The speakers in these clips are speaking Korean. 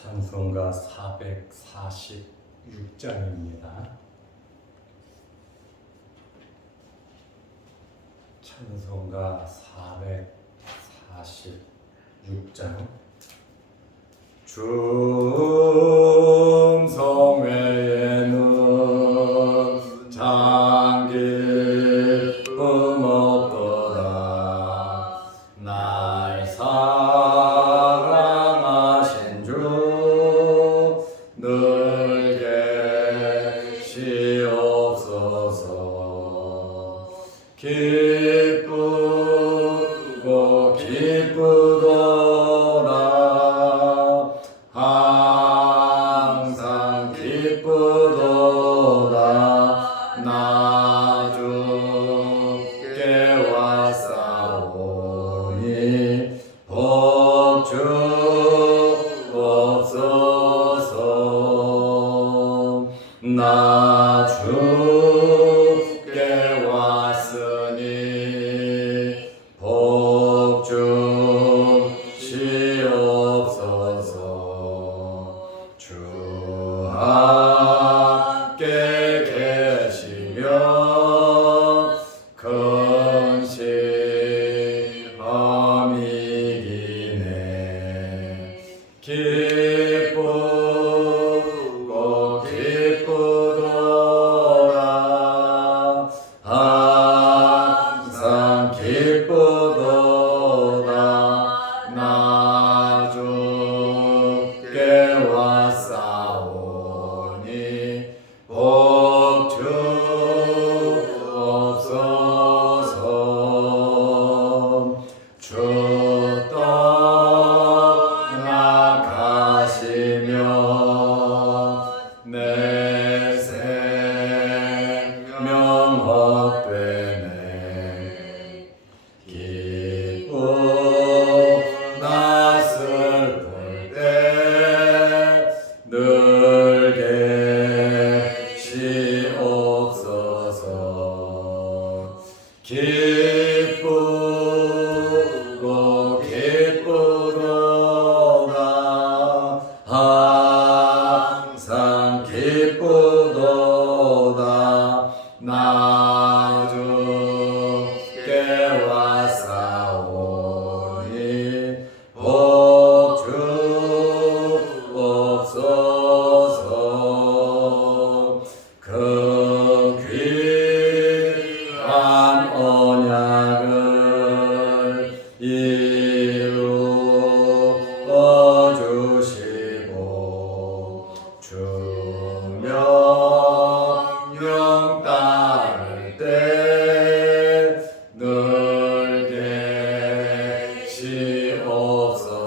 찬송가 446장입니다. 찬송가 446장. 충성 외에는 참 기쁨 없도다. 날 사랑하신 주 늘 계시옵소서. 기쁘고 기쁘도다. 항상 기쁘도다. 나 주께 왔사오니 복 주옵소서. 나 주께 왔으니 복 주시옵소서. 주 함께 계시면 큰 시험이 이기네. 기쁘고 기쁘도다. 항상 기쁘도다. 나 주께 왔사오니 복 주옵소서. 주 떠나가시면 내 생명 헛되네. 기쁘나 슬플 때 늘 계시옵소서. 기쁘고 기쁘도다. 항상 기쁘도다. 나 주께 왔사오니 복 주옵소서. 그 귀한 언약을 이루어 주시고 주 명령 따를 때 늘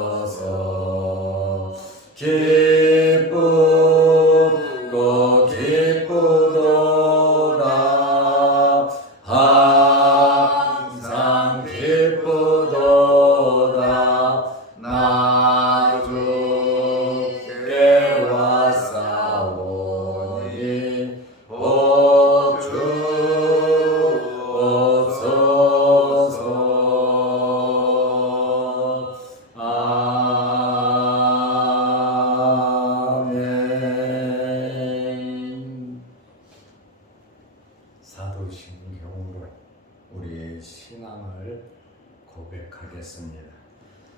계시옵소서. 기쁘고 기쁘도다. 항상 기쁘도다. 나 주께 왔사오니 복 주옵소서. 아멘. 사도신경으로 우리의 신앙을 고백하겠습니다.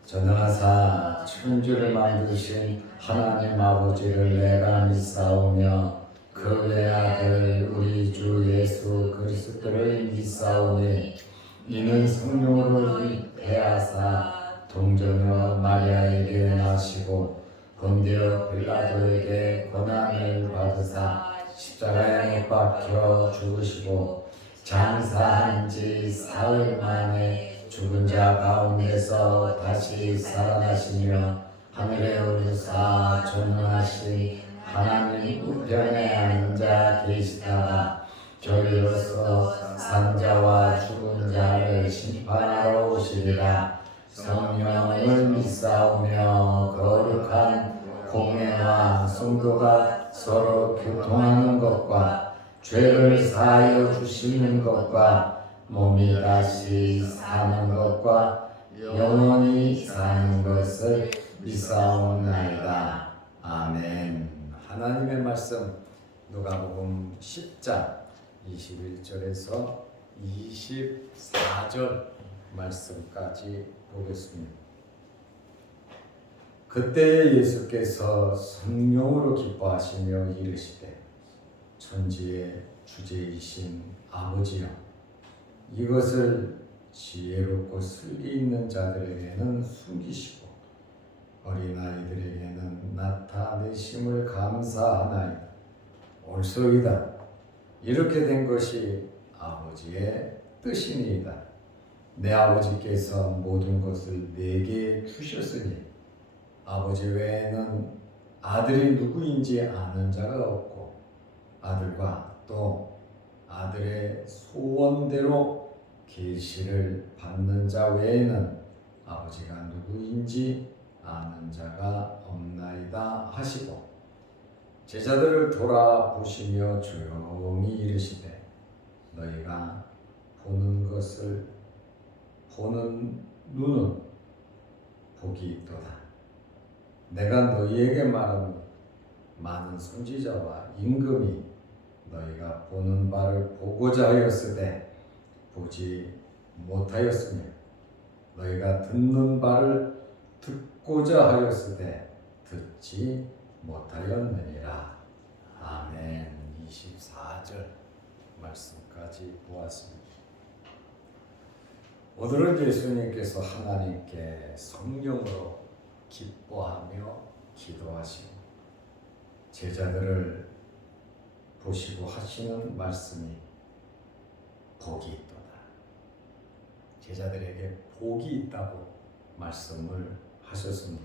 전능하사 천주를 만드신 하나님 아버지를 내가 믿사오며 그 외아들 우리 주 예수 그리스도를 믿사오니 이는 성령으로 잉태하사 동정녀 마리아에게 나시고 본디오 빌라도에게 고난을 받으사 십자가에 못 박혀 죽으시고 장사한 지 사흘 만에 죽은 자 가운데서 다시 살아나시며 하늘에 오르사 전능하신 하나님 우편에 앉아 계시다가 저리로서 산자와 죽은 자를 심판하러 오시리라. 성령을 믿사오며 거룩한 공회와 성도가 서로 교통하는 것과 죄를 사하여 주시는 것과 몸이 다시 사는 것과 영원히 사는 것을 믿사옵나이다. 아멘. 하나님의 말씀 누가복음 10장 21절에서 24절 말씀까지 보겠습니다. 그때 예수께서 성령으로 기뻐하시며 이르시되 천지의 주제이신 아버지여, 이것을 지혜롭고 슬기 있는 자들에게는 숨기시고 어린아이들에게는 나타내심을 감사하나이다. 옳소이다. 이렇게 된 것이 아버지의 뜻이니이다. 내 아버지께서 모든 것을 내게 주셨으니 아버지 외에는 아들이 누구인지 아는 자가 없고 아들과 또 아들의 소원대로 계시를 받는 자 외에는 아버지가 누구인지 아는 자가 없나이다 하시고 제자들을 돌아보시며 조용히 이르시되 너희가 보는 것을 보는 눈은 복이 있도다. 내가 너희에게 말하는 많은 선지자와 임금이 너희가 보는 바를 보고자 하였으되 보지 못하였으며 너희가 듣는 바를 듣고자 하였으되 듣지 못하였느니라. 아멘. 24절 말씀까지 보았습니다. 오늘은 예수님께서 하나님께 성령으로 기뻐하며 기도하시고 제자들을 보시고 하시는 말씀이 복이 있도다. 제자들에게 복이 있다고 말씀을 하셨습니다.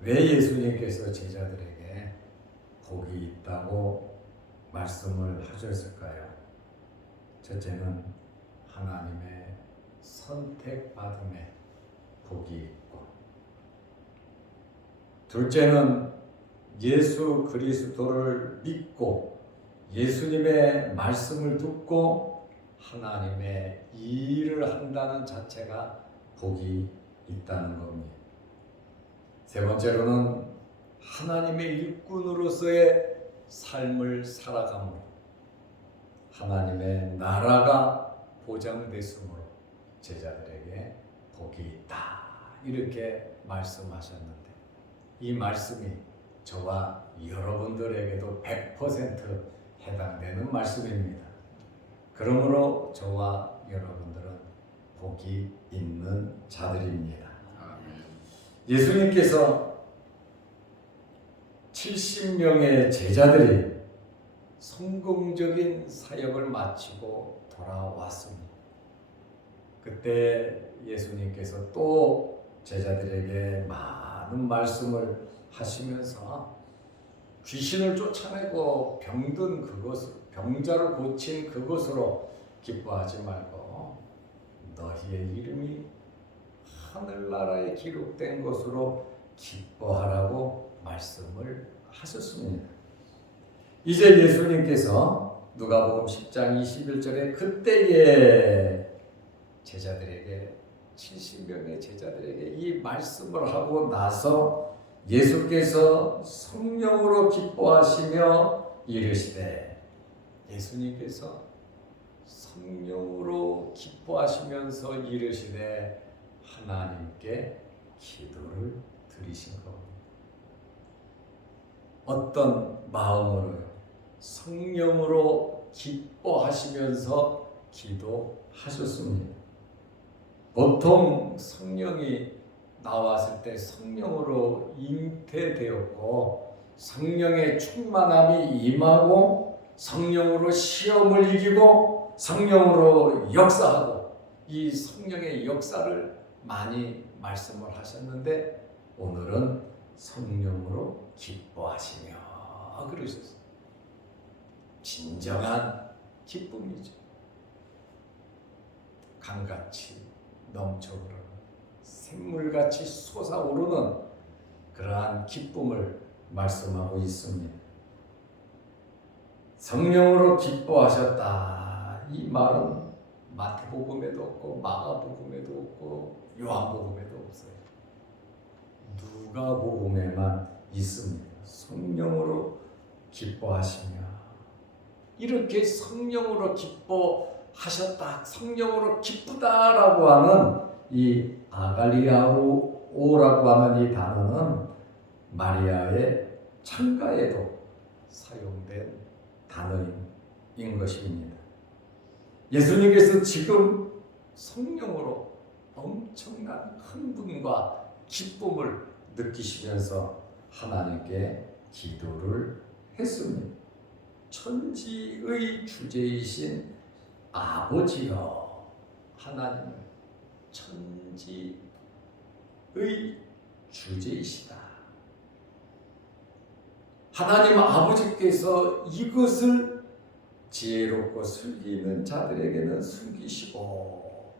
왜 예수님께서 제자들에게 복이 있다고 말씀을 하셨을까요? 첫째는 하나님의 선택받음에 복이 있고, 둘째는 예수 그리스도를 믿고 예수님의 말씀을 듣고 하나님의 일을 한다는 자체가 복이 있다는 겁니다. 세 번째로는 하나님의 일꾼으로서의 삶을 살아감으로 하나님의 나라가 보장됐으므로 제자들에게 복이 있다. 이렇게 말씀하셨는데 이 말씀이 저와 여러분들에게도 100% 해당되는 말씀입니다. 그러므로 저와 여러분들은 복이 있는 자들입니다. 예수님께서 70명의 제자들이 성공적인 사역을 마치고 돌아왔습니다. 그때 예수님께서 또 제자들에게 많은 말씀을 하시면서 귀신을 쫓아내고 병든 그곳, 병자를 고친 그곳으로 기뻐하지 말고 너희의 이름이 하늘나라에 기록된 것으로 기뻐하라고 말씀을 하셨습니다. 이제 예수님께서 누가복음 10장 21절에 그때의 제자들에게 70명의 제자들에게 이 말씀을 하고 나서 예수께서 성령으로 기뻐하시며 이르시되, 예수님께서 성령으로 기뻐하시면서 이르시되 하나님께 기도를 드리신 겁니다. 어떤 마음으로요? 성령으로 기뻐하시면서 기도하셨습니다. 보통 성령이 나왔을 때 성령으로 잉태되었고 성령의 충만함이 임하고 성령으로 시험을 이기고 성령으로 역사하고 이 성령의 역사를 많이 말씀을 하셨는데 오늘은 성령으로 기뻐하시며 그러셨어요. 진정한 기쁨이죠. 강같이 넘쳐흐르는 샘물같이 솟아오르는 그러한 기쁨을 말씀하고 있습니다. 성령으로 기뻐하셨다. 이 말은 마태복음에도 없고 마가복음에도 없고 요한복음에도 없어요. 누가복음에만 있습니다. 성령으로 기뻐하시며 이렇게 성령으로 기뻐하셨다, 성령으로 기쁘다라고 하는 이 아갈리아오라고 하는 이 단어는 마리아의 창가에도 사용된 단어인 것입니다. 예수님께서 지금 성령으로 엄청난 흥분과 기쁨을 느끼시면서 하나님께 기도를 했습니다. 천지의 주제이신 아버지여, 하나님은 천지의 주제이시다. 하나님 아버지께서 이것을 지혜롭고 슬기 있는 자들에게는 숨기시고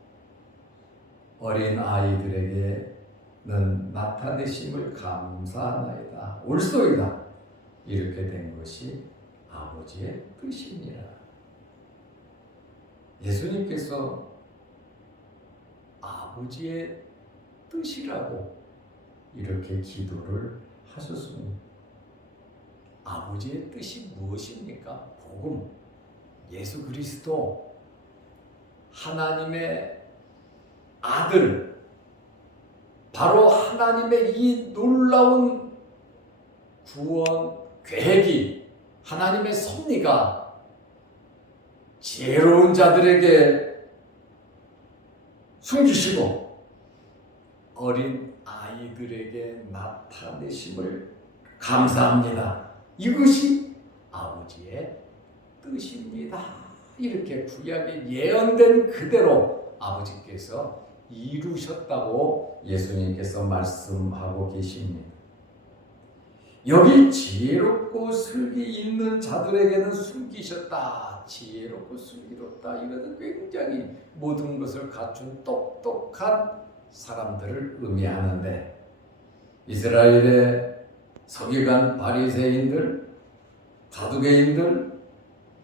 어린 아이들에게는 나타내심을 감사하나이다. 옳소이다. 이렇게 된 것이 아버지의 뜻이니라. 예수님께서 아버지의 뜻이라고 이렇게 기도를 하셨습니다. 아버지의 뜻이 무엇입니까? 복음, 예수 그리스도, 하나님의 아들, 바로 하나님의 이 놀라운 구원 계획이, 하나님의 섭리가 지혜로운 자들에게 숨기시고 어린 아이들에게 나타내심을 감사합니다. 이것이 아버지의 뜻입니다. 이렇게 구약에 예언된 그대로 아버지께서 이루셨다고 예수님께서 말씀하고 계십니다. 여기 지혜롭고 슬기 있는 자들에게는 숨기셨다. 지혜롭고 슬기롭다. 이것은 굉장히 모든 것을 갖춘 똑똑한 사람들을 의미하는데, 이스라엘의 서기관 바리새인들, 바두개인들,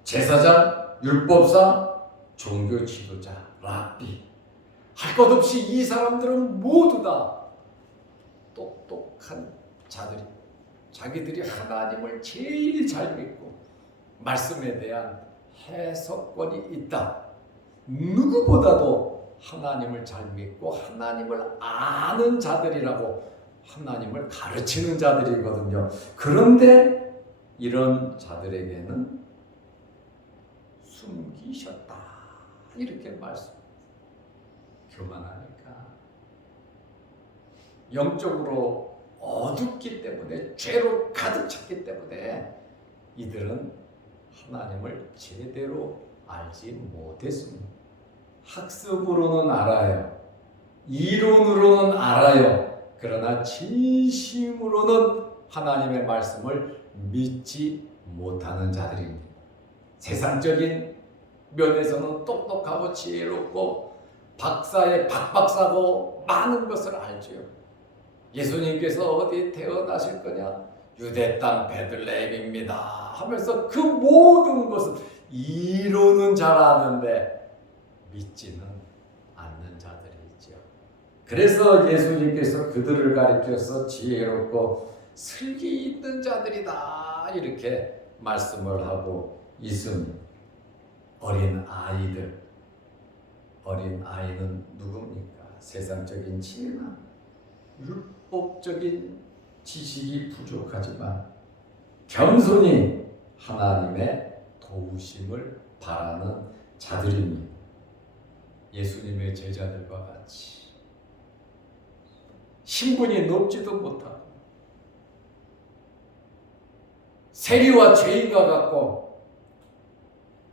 제사장, 율법사, 종교 지도자, 랍비, 할 것 없이 이 사람들은 모두 다 똑똑한 자들이, 자기들이 하나님을 제일 잘 믿고 말씀에 대한 해석권이 있다. 누구보다도 하나님을 잘 믿고 하나님을 아는 자들이라고, 하나님을 가르치는 자들이거든요. 그런데 이런 자들에게는 숨기셨다. 이렇게 말씀. 교만하니까, 영적으로 어둡기 때문에, 죄로 가득 찼기 때문에 이들은 하나님을 제대로 알지 못했습니다. 학습으로는 알아요. 이론으로는 알아요. 그러나 진심으로는 하나님의 말씀을 믿지 못하는 자들입니다. 세상적인 면에서는 똑똑하고 지혜롭고 박사의 박박사고 많은 것을 알죠. 예수님께서 어디 태어나실 거냐? 유대 땅 베들레헴입니다 하면서 그 모든 것을 이론은 잘 아는데 믿지는 않는 자들이 있죠. 그래서 예수님께서 그들을 가리켜서 지혜롭고 슬기 있는 자들이다 이렇게 말씀을 하고 있습니다. 어린 아이들, 어린 아이는 누굽니까? 세상적인 지혜나 율법적인 지식이 부족하지만 겸손히 하나님의 도우심을 바라는 자들입니다. 예수님의 제자들과 같이 신분이 높지도 못하고 세리와 죄인과 같고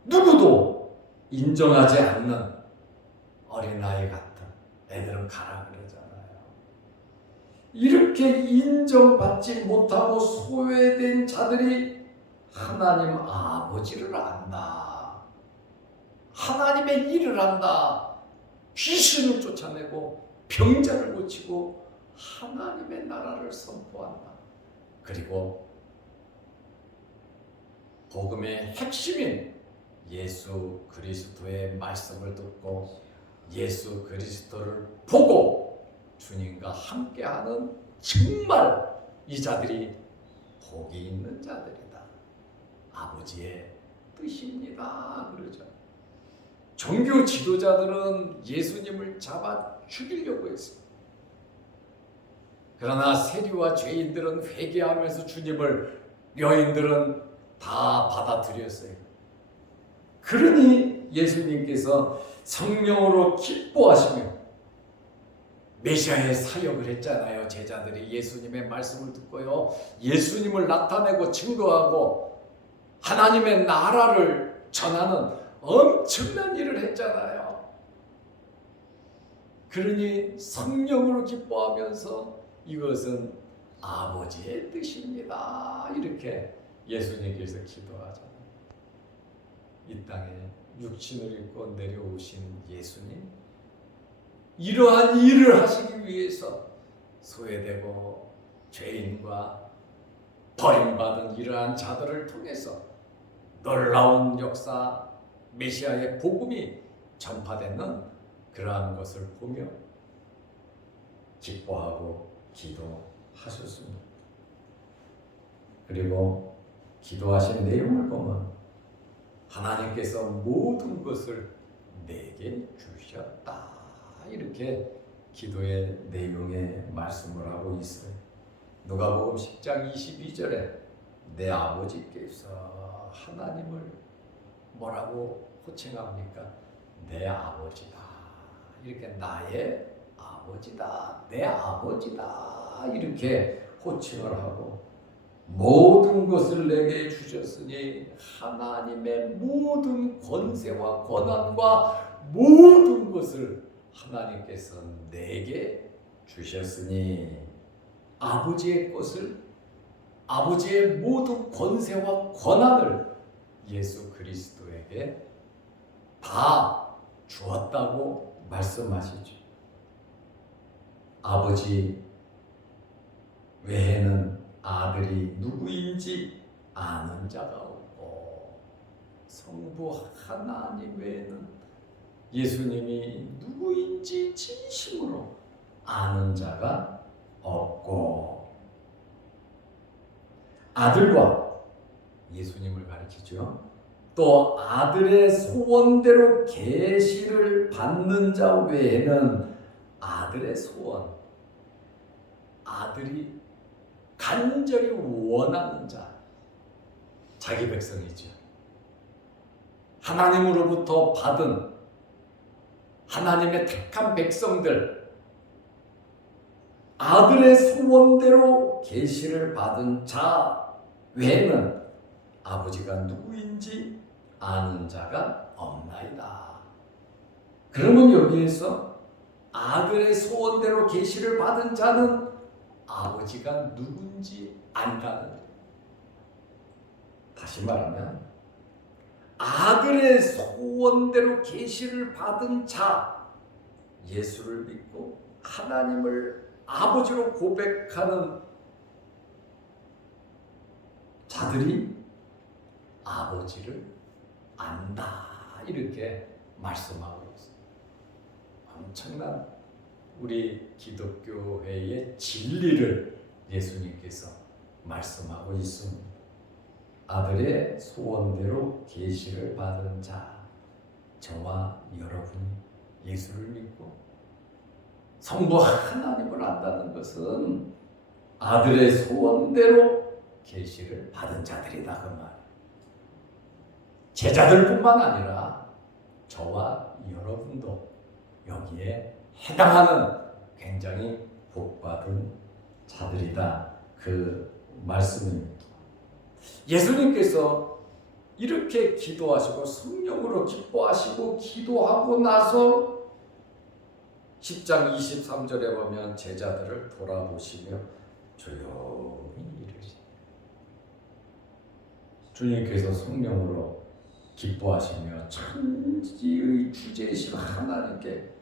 누구도 인정하지 않는 어린아이 같은 애들은 가라 그러잖아요. 이렇게 인정받지 못하고 소외된 자들이 하나님 아버지를 안다. 하나님의 일을 한다. 귀신을 쫓아내고 병자를 고치고 하나님의 나라를 선포한다. 그리고 복음의 핵심인 예수 그리스도의 말씀을 듣고 예수 그리스도를 보고 주님과 함께하는 정말 이 자들이 복이 있는 자들이다. 아버지의 뜻입니다. 그러죠. 종교 지도자들은 예수님을 잡아 죽이려고 했어요. 그러나 세리와 죄인들은 회개하면서 주님을 여인들은 다 받아들였어요. 그러니 예수님께서 성령으로 기뻐하시며 메시아의 사역을 했잖아요. 제자들이 예수님의 말씀을 듣고요, 예수님을 나타내고 증거하고 하나님의 나라를 전하는 엄청난 일을 했잖아요. 그러니 성령으로 기뻐하면서 이것은 아버지의 뜻입니다. 이렇게 예수님께서 기도하잖아요. 이 땅에 육신을 입고 내려오신 예수님, 이러한 일을 하시기 위해서 소외되고 죄인과 버림받은 이러한 자들을 통해서 놀라운 역사, 메시아의 복음이 전파되는 그러한 것을 보며 기뻐하고 기도하셨습니다. 그리고 기도하신 내용을 보면 하나님께서 모든 것을 내게 주셨다. 이렇게 기도의 내용에 말씀을 하고 있어요. 누가복음 10장 22절에 내 아버지께서 하나님을 뭐라고 호칭합니까? 내 아버지다. 이렇게 나의 아버지다. 내 아버지다. 이렇게 호칭을 하고 모든 것을 내게 주셨으니 하나님의 모든 권세와 권한과 모든 것을 하나님께서 내게 주셨으니 아버지의 것을, 아버지의 모든 권세와 권한을 예수 그리스도에게 다 주었다고 말씀하시죠. 아버지 외에는 아들이 누구인지 아는 자가 없고 성부 하나님 외에는 예수님이 누구인지 진심으로 아는 자가 없고, 아들과 예수님을 가리키죠. 또 아들의 소원대로 계시를 받는 자 외에는 아들의 소원, 아들이 간절히 원하는 자, 자기 백성이죠. 하나님으로부터 받은 하나님의 택한 백성들, 아들의 소원대로 계시를 받은 자 외에는 아버지가 누구인지 아는 자가 없나이다. 그러면 여기에서 아들의 소원대로 계시를 받은 자는 아버지가 누군지 안다는 거예요. 다시 말하면 아들의 소원대로 계시를 받은 자, 예수를 믿고 하나님을 아버지로 고백하는 자들이 아버지를 안다. 이렇게 말씀하고 있어요. 엄청난 우리 기독교회의 진리를 예수님께서 말씀하고 있습니다. 아들의 소원대로 계시를 받은 자, 저와 여러분이 예수를 믿고 성부 하나님을 안다는 것은 아들의 소원대로 계시를 받은 자들이다 그 말. 제자들뿐만 아니라 저와 여러분도 여기에 해당하는 굉장히 복받은 자들이다 그 말씀입니다. 예수님께서 이렇게 기도하시고 성령으로 기뻐하시고 기도하고 나서 10장 23절에 보면 제자들을 돌아보시며 조용히 이르시니, 주님께서 성령으로 기뻐하시며 천지의 주제이신 하나님께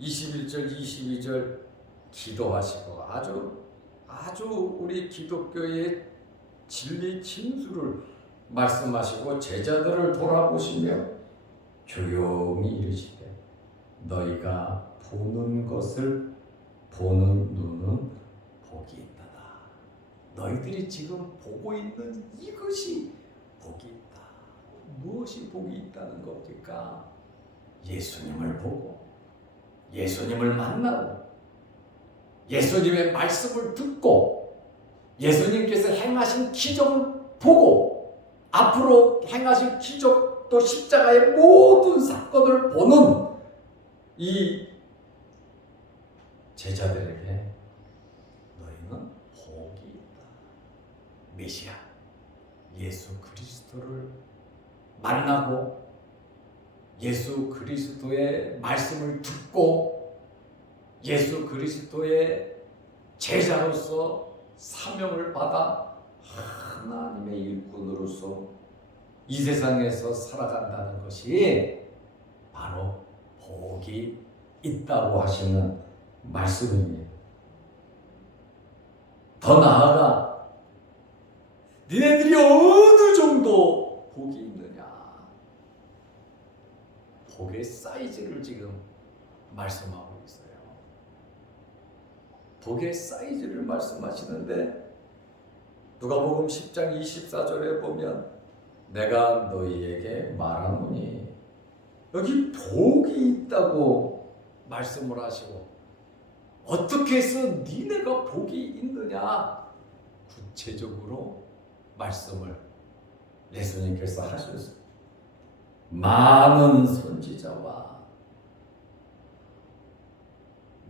21절 22절 기도하시고 아주 우리 기독교의 진리 진수를 말씀하시고 제자들을 돌아보시며 조용히 이르시되 너희가 보는 것을 보는 눈은 복이 있다. 너희들이 지금 보고 있는 이것이 복이 있다. 무엇이 복이 있다는 겁니까? 예수님을 보고 예수님을 만나고 예수님의 말씀을 듣고 예수님께서 행하신 기적을 보고 앞으로 행하실 기적 또 십자가의 모든 사건을 보는 이 제자들에게 너희는 복이 있다. 메시아 예수 그리스도를 만나고 예수 그리스도의 말씀을 듣고 예수 그리스도의 제자로서 사명을 받아 하나님의 일꾼으로서 이 세상에서 살아간다는 것이 바로 복이 있다고 하시는 말씀입니다. 더 나아가 니네들이 어느 정도 복이 있느냐, 복의 사이즈를 지금 말씀하고 있어요. 복의 사이즈를 말씀하시는데 누가복음 10장 24절에 보면 내가 너희에게 말하노니 여기 복이 있다고 말씀을 하시고 어떻게 해서 니네가 복이 있느냐 구체적으로 말씀을 예수님께서 하셨어요. 많은 선지자와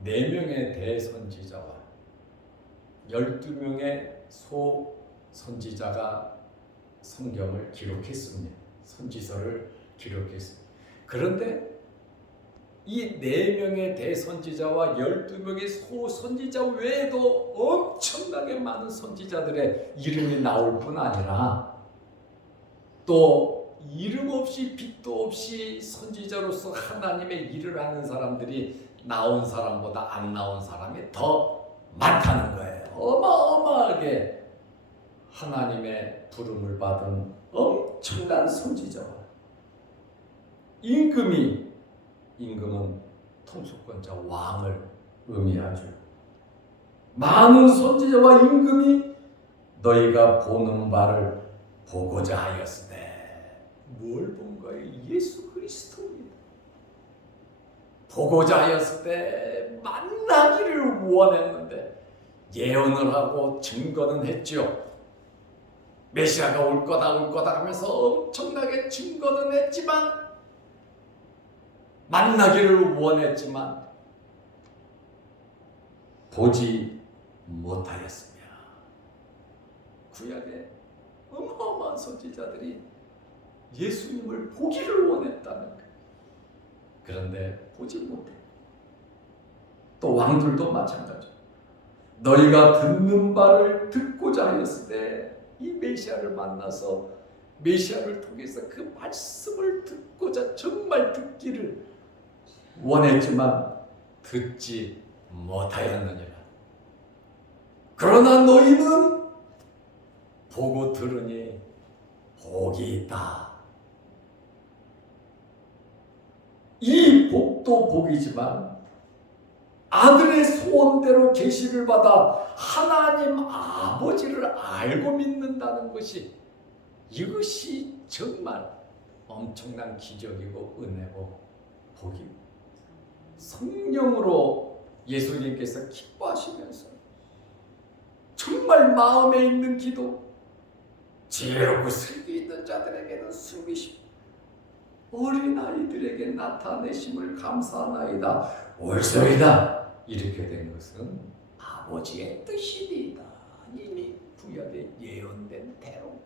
4명의 대선지자와 12명의 소선지자가 성경을 기록했습니다. 선지서를 기록했습니다. 그런데 이 4명의 대선지자와 12명의 소선지자 외에도 엄청나게 많은 선지자들의 이름이 나올 뿐 아니라 또 이름 없이 빛도 없이 선지자로서 하나님의 일을 하는 사람들이 나온 사람보다 안 나온 사람이 더 많다는 거예요. 어마어마하게 하나님의 부름을 받은 엄청난 선지자와 임금은 통수권자 왕을 의미하죠. 많은 선지자와 임금이 너희가 보는 바를 보고자 하였으되 뭘 본 거예요? 예수 그리스도입니다. 보고자 하였으되 만나기를 원했는데 예언을 하고 증거는 했죠. 메시아가 올 거다 하면서 엄청나게 증거는 했지만 만나기를 원했지만 보지 못하였으며 구약의 어마어마한 선지자들이 예수님을 보기를 원했다는 거예요. 그런데 보지 못해. 또 왕들도 마찬가지. 너희가 듣는 바를 듣고자 하였을 때 이 메시아를 만나서 메시아를 통해서 그 말씀을 듣고자 정말 듣기를 원했지만 듣지 못하였느니라. 그러나 너희는 보고 들으니 복이 있다. 이 복도 복이지만 아들의 소원대로 계시를 받아 하나님 아버지를 알고 믿는다는 것이 이것이 정말 엄청난 기적이고 은혜고 복입니다. 성령으로 예수님께서 기뻐하시면서 정말 마음에 있는 기도, 지혜롭고 슬기 있는 자들에게는 숨기시고 어린아이들에게 나타내심을 감사하나이다. 옳소이다. 이렇게 된 것은 아버지의 뜻이니이다. 이미 구약에 예언된 대로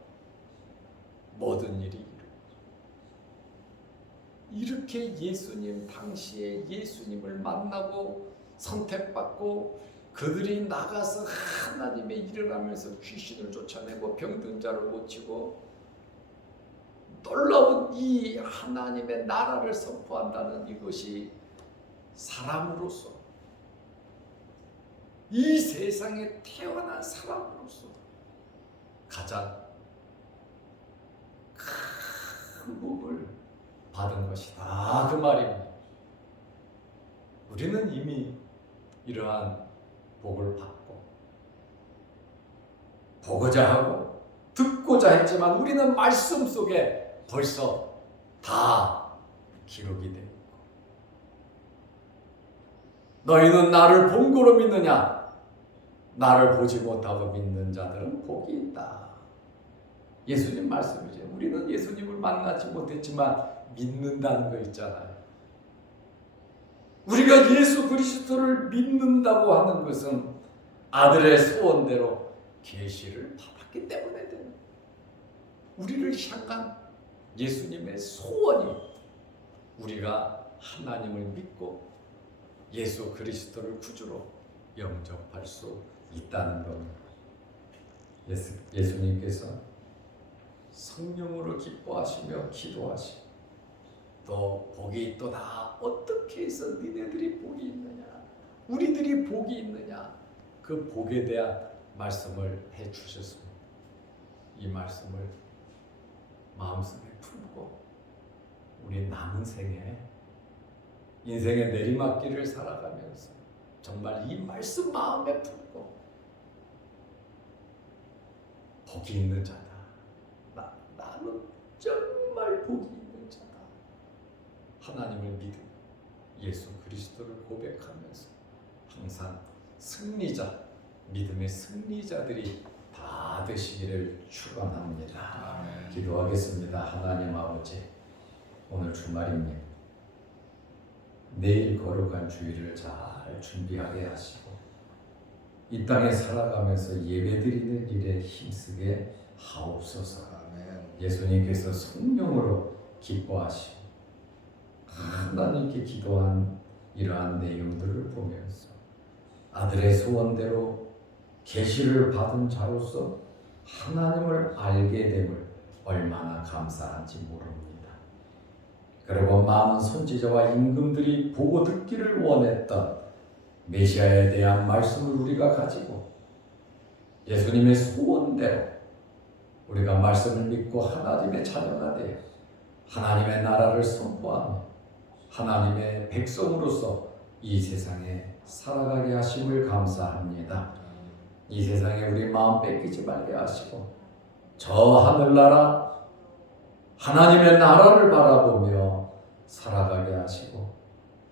모든 일이 이렇게 예수님 당시에 예수님을 만나고 선택받고 그들이 나가서 하나님의 일을 하면서 귀신을 쫓아내고 병든 자를 고치고 놀라운 이 하나님의 나라를 선포한다는 이것이 사람으로서 이 세상에 태어난 사람으로서 가장 큰 복을 받은 것이다. 그 말입니다. 우리는 이미 이러한 복을 받고 보고자 하고 듣고자 했지만 우리는 말씀 속에 벌써 다 기록이 되어 있고, 너희는 나를 본고로 믿느냐? 나를 보지 못하고 믿는 자들은 복이 있다. 예수님 말씀이죠. 우리는 예수님을 만나지 못했지만 믿는다는 거 있잖아요. 우리가 예수 그리스도를 믿는다고 하는 것은 아들의 소원대로 계시를 받았기 때문에 되는, 우리를 향한 예수님의 소원이 우리가 하나님을 믿고 예수 그리스도를 구주로 영접할 수 있다는 겁니다. 예수님께서 성령으로 기뻐하시며 기도하시고, 또 복이 있도다. 어떻게 해서 너희들이 복이 있느냐, 우리들이 복이 있느냐, 그 복에 대한 말씀을 해주셨습니다. 이 말씀을 마음속에 품고 우리 남은 생에, 인생의 내리막길을 살아가면서 정말 이 말씀 마음에 품고 복이 있는 자다. 나는 정말 복이 있는 자다. 하나님을 믿음, 예수 그리스도를 고백하면서 항상 승리자, 믿음의 승리자들이 다 되시기를 축원합니다. 기도하겠습니다. 하나님 아버지, 오늘 주말입니다. 내일 거룩한 주일을 잘 준비하게 하시고 이 땅에 살아가면서 예배드리는 일에 힘쓰게 하옵소서. 예수님께서 성령으로 기뻐하시고 하나님께 기도한 이러한 내용들을 보면서 아들의 소원대로 계시를 받은 자로서 하나님을 알게 됨을 얼마나 감사한지 모릅니다. 그리고 많은 선지자와 임금들이 보고 듣기를 원했던 메시아에 대한 말씀을 우리가 가지고 예수님의 소원대로 우리가 말씀을 믿고 하나님의 자녀가 되어 하나님의 나라를 선포하며 하나님의 백성으로서 이 세상에 살아가게 하심을 감사합니다. 이 세상에 우리 마음 뺏기지 말게 하시고 저 하늘나라 하나님의 나라를 바라보며 살아가게 하시고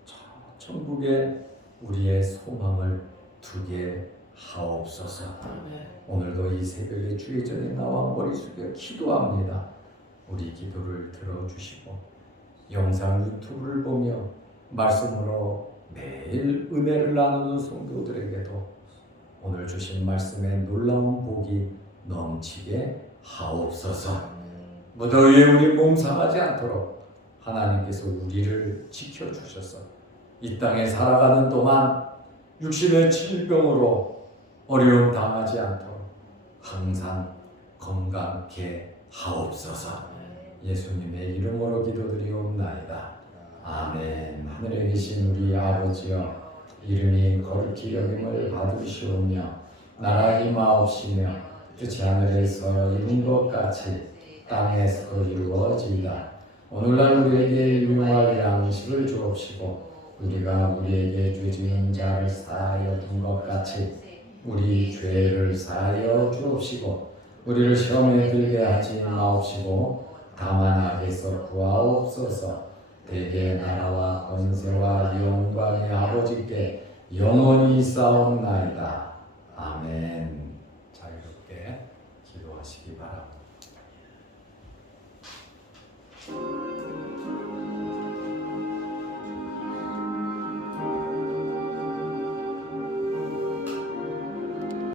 저 천국에 우리의 소망을 두게 하옵소서. 오늘도 이 새벽에 주의 전에 나와 머리 숙여 기도합니다. 우리 기도를 들어주시고 영상 유튜브를 보며 말씀으로 매일 은혜를 나누는 성도들에게도 오늘 주신 말씀의 놀라운 복이 넘치게 하옵소서. 무더위에 우리 몸 상하지 않도록 하나님께서 우리를 지켜주셔서 이 땅에 살아가는 동안 육신의 질병으로 어려움 당하지 않도록 항상 건강케 하옵소서. 예수님의 이름으로 기도드리옵나이다. 아멘. 하늘에 계신 우리 아버지여, 이름이 거룩히 여김을 받으시오며 나라 임하옵시며 뜻이 하늘에서 이룬 것 같이 땅에서 이루어지이다. 오늘날 우리에게 일용할 양식을 주옵시고 우리가 우리에게 죄 지은 자를 사하여 준 것 같이 우리 죄를 사하여 주옵시고 우리를 시험에 들게 하지 마옵시고 다만 악에서 구하옵소서. 대개 나라와 권세와 영광의 아버지께 영원히 싸움나이다. 아멘.